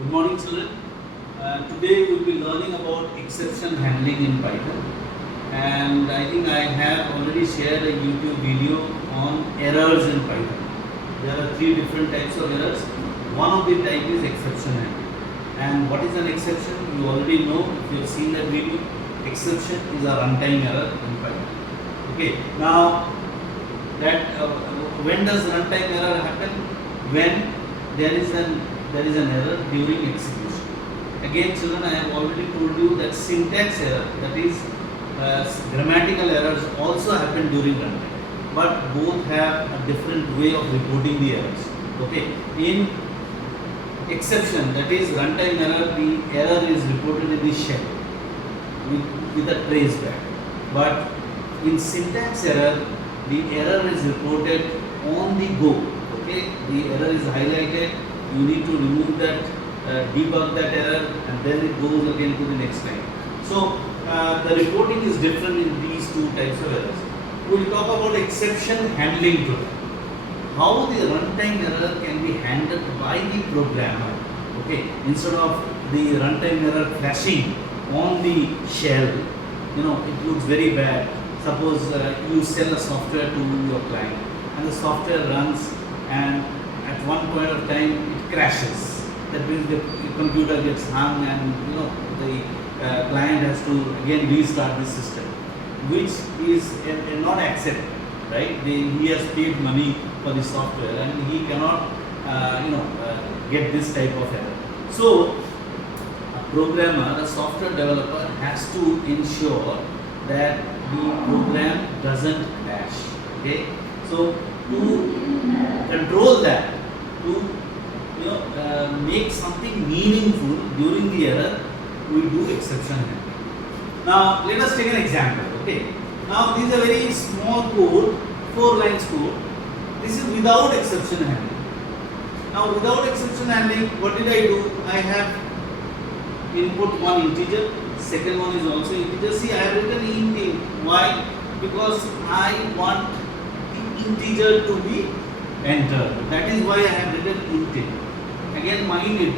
Good morning, children. Today we will be learning about exception handling in Python, and I think I have already shared a YouTube video on errors in Python. There are three different types of errors. One of the type is exception handling. And what is an exception? You already know if you have seen that video. Exception is a runtime error in Python. Okay. Now, when does runtime error happen? When there is an error during execution. Again, children, I have already told you that syntax error, that is grammatical errors, also happen during runtime, but both have a different way of reporting the errors. Okay, in exception, that is runtime error, the error is reported in the shell with a traceback, but in syntax error, the error is reported on the go. Okay, the error is highlighted. You need to remove that, debug that error, and then it goes again to the next line. So the reporting is different in these two types of errors. We will talk about exception handling today. How the runtime error can be handled by the programmer. Okay, instead of the runtime error flashing on the shell, it looks very bad. Suppose you sell a software to your client, and the software runs, and at one point of time it crashes. That means the computer gets hung, and the client has to again restart the system, which is not accepted, right? He has paid money for the software, and he cannot get this type of error. So a programmer, a software developer, has to ensure that the program doesn't crash. Okay, so to control that, to make something meaningful during the error, we do exception handling. Now let us take an example. Okay, now this is a very small code, 4 lines code. This is without exception handling. Now without exception handling, what did I do? I have input one integer, second one is also integer. See, I have written int. Why? Because I want the integer to be entered. That is why I have written int. Again, mind it,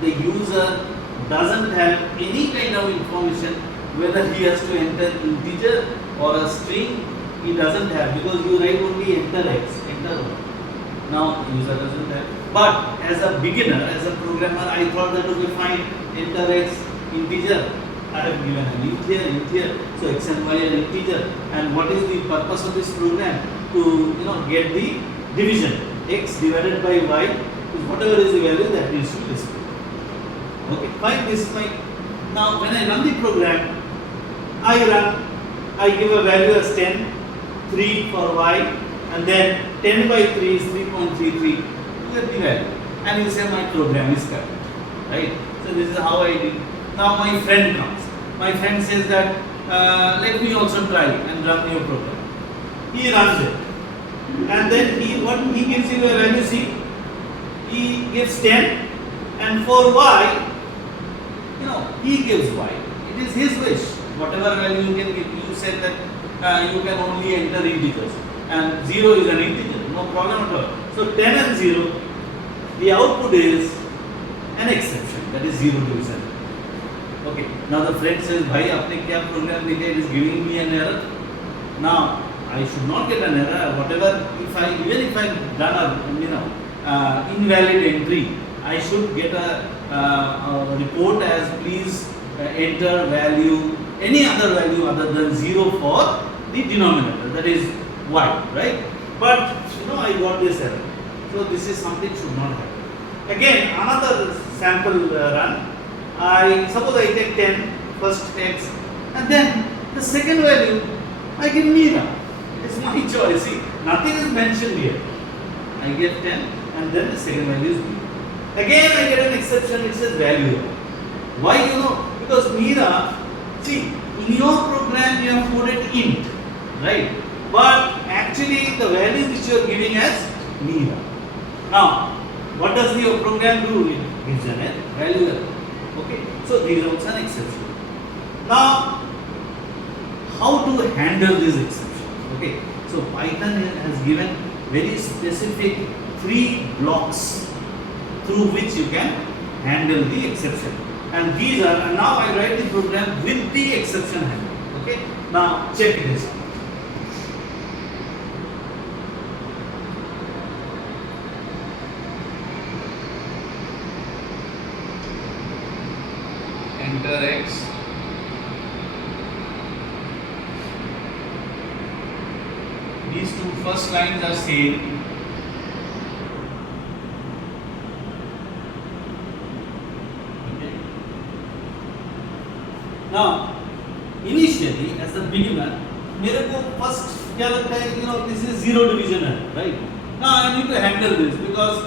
the user doesn't have any kind of information whether he has to enter integer or a string. He doesn't have, because you write only enter x, enter y. Now user doesn't have. But as a beginner, as a programmer, I thought that okay, fine, enter x, integer. I have given an int here, so x and y are integer. And what is the purpose of this program? To get the division. X divided by y is whatever is the value that needs to be displayed. Okay, fine. This is my. Now when I run the program, I give a value as 10, 3 for y, and then 10 by 3 is 3.33. You get the value, and you say my program is correct, right? So this is how I did. Now my friend comes. My friend says that let me also try and run your program. He runs it, and then he gives you a value. See, he gives 10, and for y, he gives y. It is his wish. Whatever value you can give. You said that you can only enter integers, and 0 is an integer. No problem at all. So 10 and 0, the output is an exception. That is 0 division. Okay. Now the friend says, "Bhai, आपने क्या program लिखा? It is giving me an error." Now I should not get an error. Whatever, even if I done a invalid entry, I should get a report as please enter value, any other value other than 0 for the denominator, that is y, right? But I got this error. So this is something should not happen. Again, another sample run. Suppose I take 10, first x, and then the second value I give Meera. It's my choice. See, nothing is mentioned here. I get 10, and then the second value is Meera. Again, I get an exception. It says value. Why? Because Meera. See, in your program you have coded int, right? But actually the value which you are giving as Meera. Now, what does your program do? It gives an value error. Okay, so there is also an exception. Now, how to handle this exception? Okay, so Python has given very specific 3 blocks through which you can handle the exception. And these are, and now I write the program with the exception handle. Okay. Now check this. Enter X. These two first lines are same. Okay. Now, initially as a beginner, मेरे को first क्या लगता है this is zero division है, right? Now I need to handle this because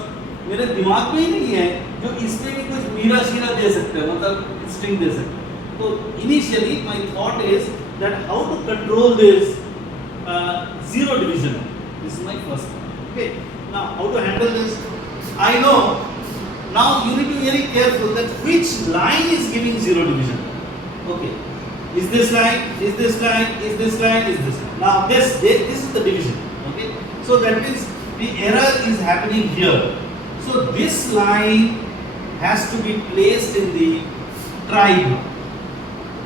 मेरे दिमाग में ही नहीं है जो इसमें भी कुछ मीरा शीरा दे सकते हैं, मतलब string दे सकते हैं. तो initially my thought is that how to control this zero division. This is my first one. Okay. Now how to handle this? I know. Now you need to be very careful that which line is giving zero division. Okay. Is this line? Is this line? Is this line? Is this line? Now this is the division. Okay. So that means the error is happening here. So this line has to be placed in the try block.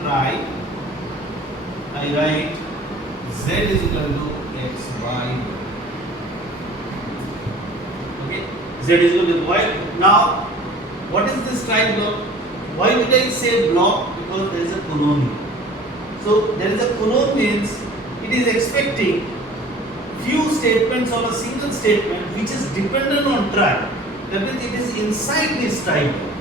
Try. I write z is equal to x, y. Okay, z is equal to y. Now, what is this try block? Why did I say block? Because there is a colon. So there is a colon means it is expecting few statements or a single statement which is dependent on try. That means it is inside this try block.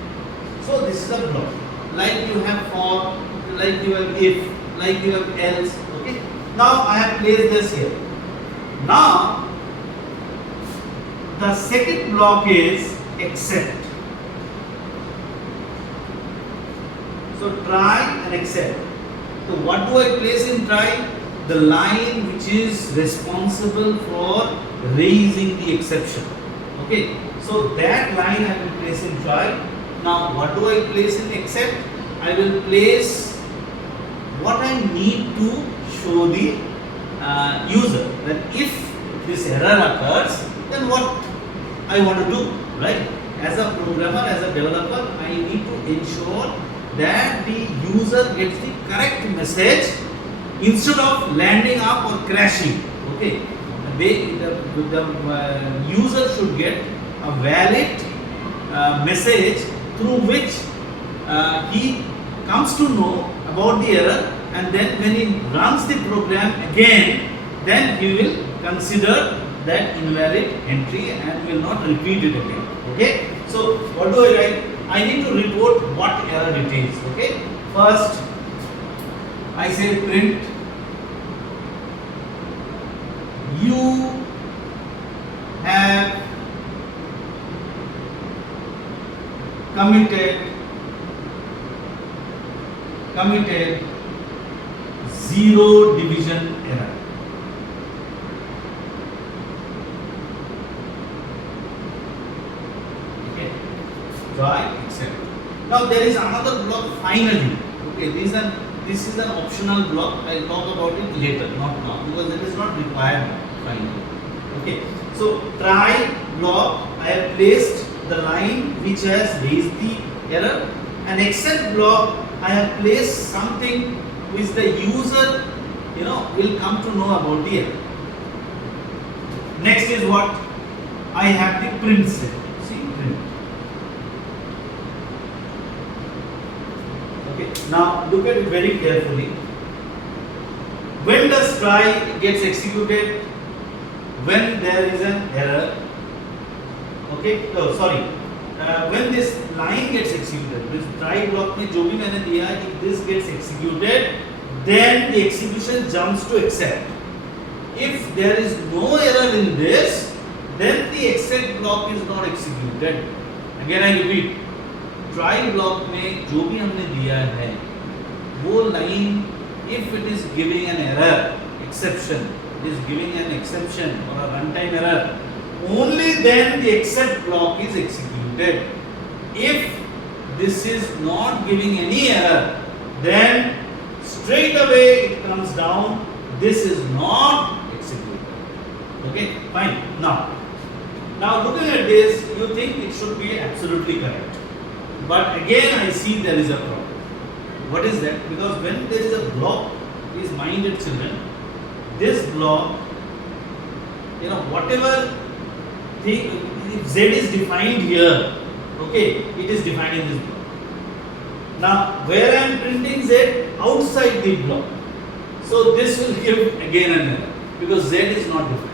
So this is a block. Like you have for, like you have if, like you have else. Okay. Now I have placed this here. Now the second block is except. So try and except. So what do I place in try? The line which is responsible for raising the exception. Okay. So that line I will place in try. Now what do I place in except? I will place what I need to show the user that if this error occurs, then what I want to do, right? As a programmer, as a developer, I need to ensure that the user gets the correct message instead of landing up or crashing. Okay, the user should get a valid message through which he comes to know about the error, and then when he runs the program again, then he will consider that invalid entry and will not repeat it again. Okay, so what do I write? I need to report what error it is. Okay, first I say print you have committed zero division error. Okay, so I accept. Now there is another block finally. Okay, this is an optional block. I'll talk about it later, not now, because it is not required finally. Okay, so try block, I have placed the line which has raised the error, and except block I have placed something which the user will come to know about the error. Next is what? I have the print set. See, print. Okay, now look at it very carefully. When does try gets executed? When there is an error. Okay, oh, sorry. When this line gets executed, this try block में जो भी मैंने दिया, if this gets executed, then the execution jumps to except. If there is no error in this, then the except block is not executed. Again I repeat, try block में जो भी हमने दिया है, वो line if it is giving an error, exception, it is giving an exception or a runtime error, only then the except block is executed. If this is not giving any error, then straight away it comes down, this is not executed. Okay, fine. Now looking at this, you think it should be absolutely correct. But again I see there is a problem. What is that? Because when there is a block, is minded children, this block, whatever thing, if Z is defined here, okay, it is defined in this block. Now, where I am printing Z outside the block, so this will give again an error because Z is not defined.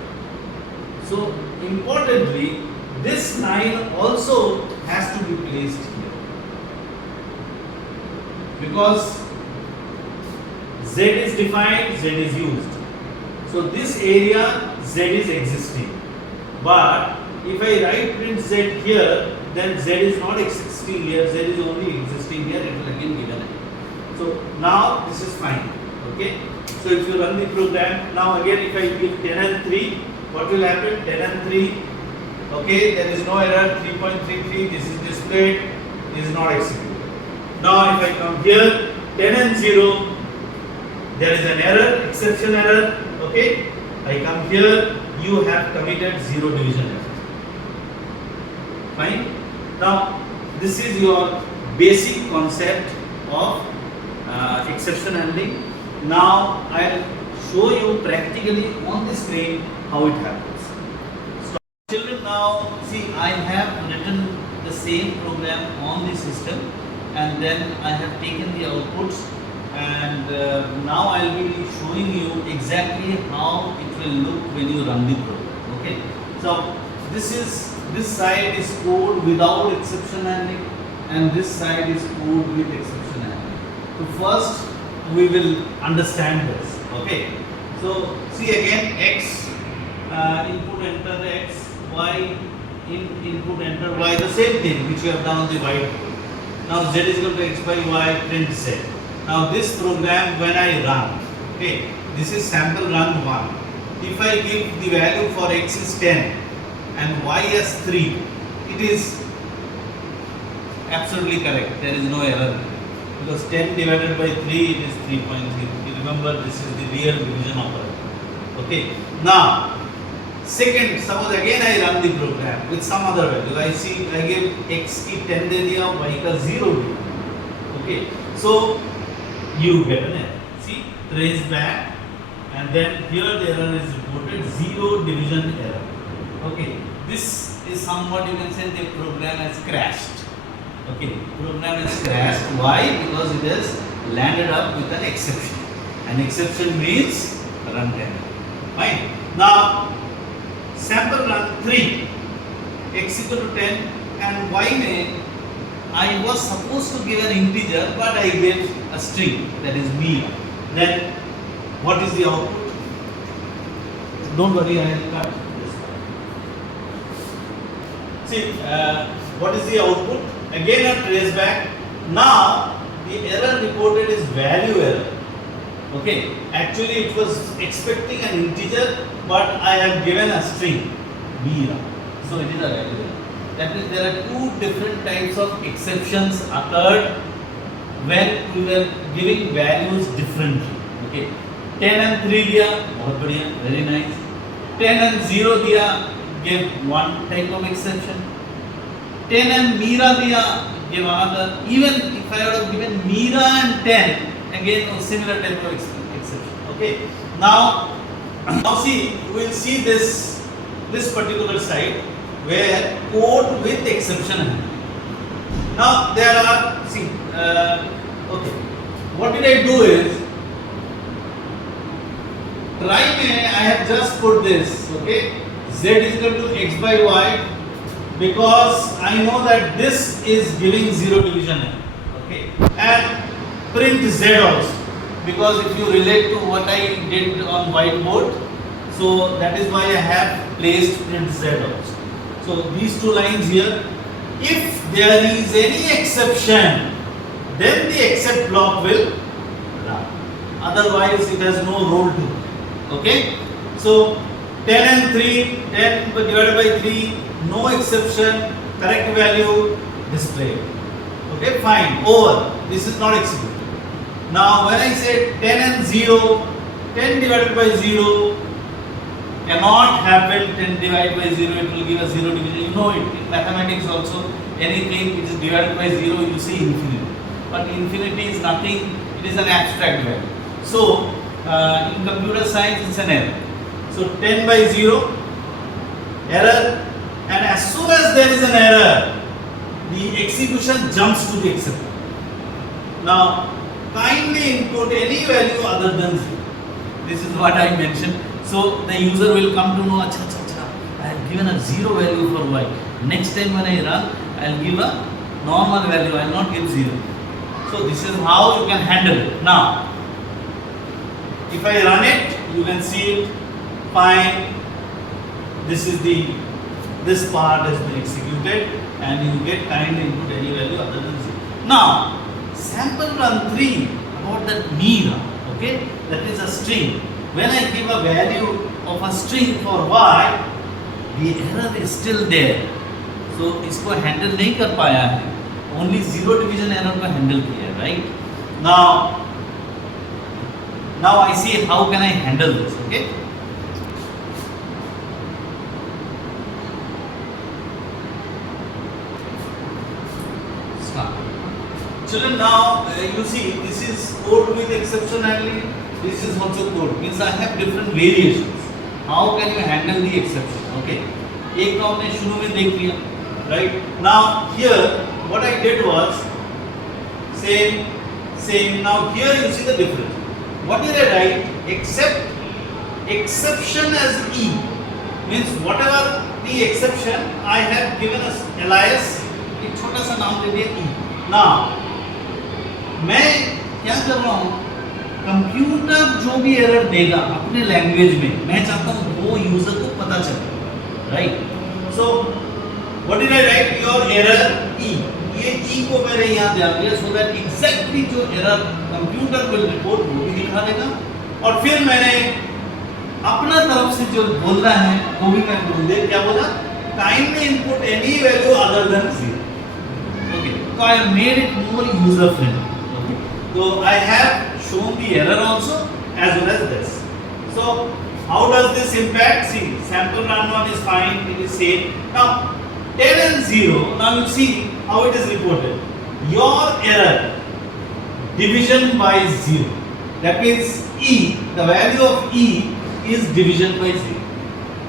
So, importantly, this line also has to be placed here because Z is defined, Z is used. So, this area Z is existing. But if I write print Z here, then Z is not existing here, Z is only existing here, it will again give an error. So now this is fine. Okay. So if you run the program, now again if I give 10 and 3, what will happen? 10 and 3, okay, there is no error, 3.33, this is displayed, this is not executed. Now if I come here, 10 and 0, there is an error, exception error, okay. I come here, you have committed 0 division error. Fine. Now this is your basic concept of exception handling. Now I will show you practically on the screen how it happens. So, children, now see, I have written the same program on the system and then I have taken the outputs, and now I will be showing you exactly how it will look when you run the program. Okay. So this side is code without exception handling and this side is code with exception handling. So first we will understand this. Okay. So see again, x input enter x, y input enter y, the same thing which we have done on the whiteboard. Now z is equal to x by y, print z. Now this program when I run, okay, this is sample run 1. If I give the value for x is 10 and y as 3, it is absolutely correct. There is no error because 10 divided by 3 it is 3.3. Remember, this is the real division operator. Okay. Now, second, suppose again I run the program with some other value. I see I give x ki 10 de diya, y ka 0 de diya. Okay. So you get an error. See, trace back, and then here the error is reported, 0 division error. Okay, this is somewhat you can say the program has crashed. Okay, program has crashed. Why? Because it has landed up with an exception. An exception means runtime. Fine. Now, sample run 3, x equal to 10 and y may, I was supposed to give an integer but I gave a string, that is me. Then what is the output? Don't worry, I will cut this part. See, what is the output? Again a trace back. Now the error reported is value error. Okay, actually it was expecting an integer but I have given a string b. So it is a value error. That means there are two different types of exceptions occurred when we were giving values differently. Okay, 10 and 3 diya, bahut badhiya, very nice. 10 and 0 diya, give one type of exception. 10 and Mira diya, give another. Even if I would have given Mira and 10, again a similar type of exception. Okay. Now see, we will see this particular side where code with exception handling. Now there are, see, okay, what did I do is, try me, I have just put this, okay, z is equal to x by y, because I know that this is giving 0 division error, okay, and print z also, because if you relate to what I did on whiteboard, so that is why I have placed print z also. So these two lines here, if there is any exception, then the except block will run. Otherwise, it has no role to play. Okay? So 10 and 3, 10 divided by 3, no exception, correct value displayed. Okay, fine, over. This is not executed. Now, when I say 10 and 0, 10 divided by 0 cannot happen. 10 divided by 0, it will give a 0 division. You know it in mathematics also. anything which is divided by 0, you say infinity. But infinity is nothing, it is an abstract value. So, in computer science, it's an error. So, 10 by 0, error, and as soon as there is an error, the execution jumps to the acceptor. Now, kindly input any value other than 0. This is what I mentioned. So, the user will come to know, acha, acha, acha, I have given a 0 value for y. Next time when I run, I will give a normal value, I will not give 0. So, this is how you can handle it. Now, if I run it, you can see it, fine. This part has been executed and you get kindly input any value other than 0. Now, sample run 3 about that Mira, okay, that is a string. When I give a value of a string for y, the error is still there. So इसको handle नहीं कर पाया है, only 0 division error को handle किया है, right? Now I see how can I handle this, okay? Children, now you see this is code with exception handling. This is also code. Means I have different variations. How can you handle the exception? Okay. एक तो हमने शुरू में देख लिया, right? Now here what I did was same. Now here you see the difference. What did I write? Except exception as e means whatever the exception I have given as alias एक छोटा सा नाम दे दिया e. Now मैं क्या कर रहा हूँ, कंप्यूटर जो भी एरर देगा अपने लैंग्वेज में मैं चाहता हूँ वो यूजर को पता चले, right? So what did I write? Your error E, ये ई को मैंने यहाँ दे दिया सो दैट एग्जैक्टली जो एरर कंप्यूटर विल रिपोर्ट वो भी दिखा देगा, और फिर मैंने अपना तरफ से जो बोलना है वो भी मैं बोल दे, क्या बोला? Kindly input any value other than 0. Okay, so I have made it more user friendly. So I have shown the error also as well as this. So how does this impact? See, sample run 1 is fine, it is same. Now 10 and 0, now you see how it is reported. Your error, division by 0. That means E, the value of E is division by 0.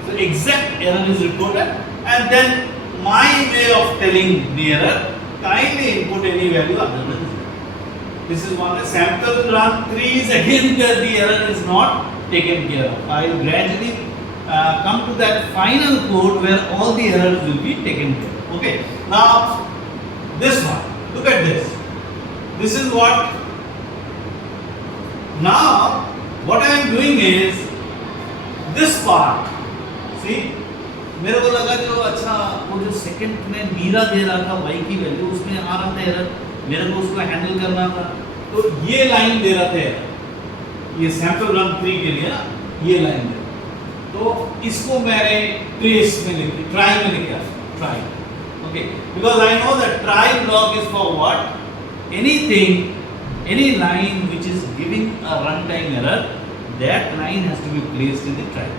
So exact error is reported, and then my way of telling the error, kindly input any value other than 0. This is one. Sample run 3 is again the error is not taken care of. I will gradually come to that final code where all the errors will be taken care of. Okay. Now this one. Look at this. This is what. Now what I am doing is this part. See, मेरे को लगा जो अच्छा वो जो second में मीरा दे रहा था y की वैल्यू उसमें आ रहा था एरर, मेरे को उसको हैंडल करना था, तो ये लाइन दे रहा था, ये सैंपल रन 3 के लिए ना ये लाइन दे, तो इसको मैंने ट्रेस में लिख दिया, ट्राई में लिखा, try, okay, because I know that try block is for what, anything, any line which is giving a run time error, that line has to be placed in the try.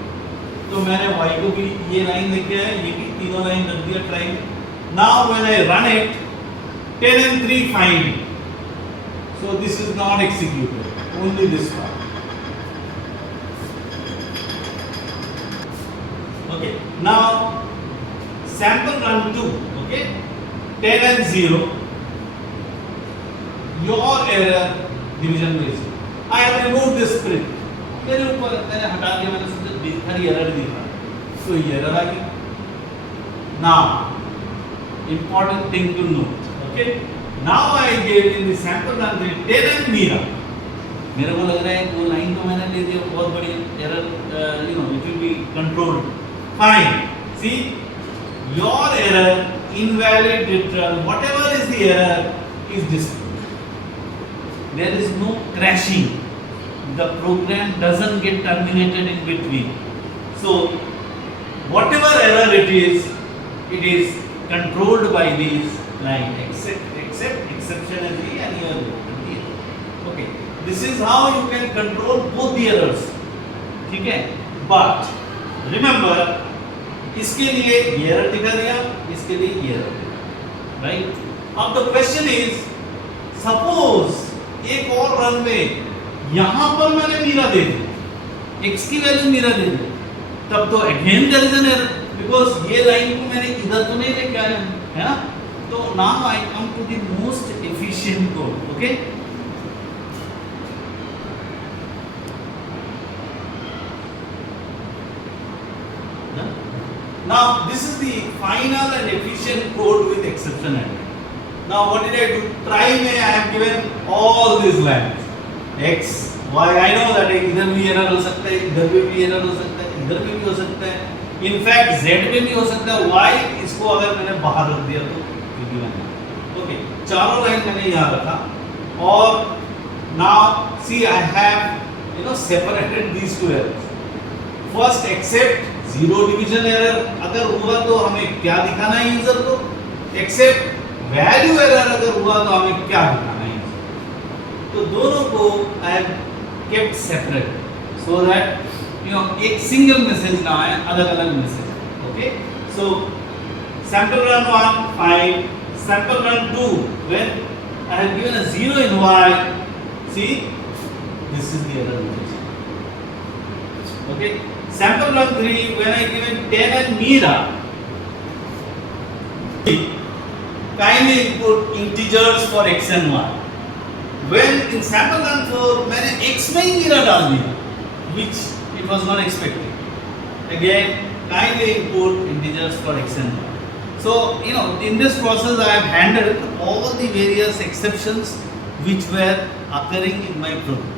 तो मैंने y को भी ये line लिखा है, ये भी तीनों लाइन रख दिया ट्राई में. Now when I run it 10 and 3 find. So this is not executed, only this part. Okay, now sample run 2, okay, 10 and 0, your error division by 0. I have removed this print. मेरे ऊपर मैंने हटा दिया, मैंने सोचा खाली error दिखा, so ये एरर आ गई. Now important thing to note, okay, now I gave in the sample run 10 and Mira. मेरे को लग रहा है वो लाइन तो मैंने ले दिया, बहुत बड़ी error, you know, it will be controlled. Fine. See, your error, invalid return, whatever is the error is displayed. There is no crashing. The program doesn't get terminated in between. So whatever error it is controlled by this line, except exception as e and your error. Okay, this is how you can control both the errors. ठीक है, but remember इसके लिए ये error दिखा दिया, इसके लिए ये error दिखा. right? Now the question is, suppose एक और रन में यहाँ पर मैंने मीरा दे दी, x की वैल्यू मीरा दे दी, तब तो again there is an error, because ये लाइन को मैंने इधर तो नहीं लेके आया है ना. तो now I come to the most efficient code. Okay, now this is the final and efficient code with exception handling. Now what did I do? Try में I have given all these lines x y. I know that इधर भी error हो सकता है, इधर भी error हो सकता है, इधर भी हो सकता है, इनफैक्ट z में भी हो सकता है. y इसको अगर मैंने बाहर रख दिया तो गिवन है. ओके, चारों लाइन मैंने यहाँ रखा और now see I have separated these two errors. First except zero division error अगर हुआ तो हमें क्या दिखाना है यूजर को, एक्सेप्ट वैल्यू एरर अगर हुआ तो हमें क्या दिखाना है यूजर. तो दोनों को I have kept separate so that एक सिंगल मैसेज ना आए, अलग अलग message. Okay, so sample run 1 fine, sample run 2 when I have given a 0 in y, see this is the error message. Okay, sample run 3 when I given 10 and Meera, kindly input integers for x and y. When in sample run 4 मैंने x में ही Meera डाल दिया, which it was not expected. Again kindly input integers for x and y. So in this process I have handled all the various exceptions which were occurring in my program.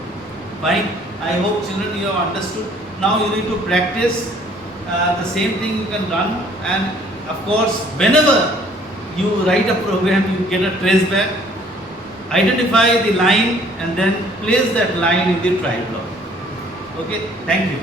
Fine. I hope children you have understood. Now you need to practice the same thing you can run, and of course whenever you write a program you get a traceback, identify the line and then place that line in the try block. Okay, thank you.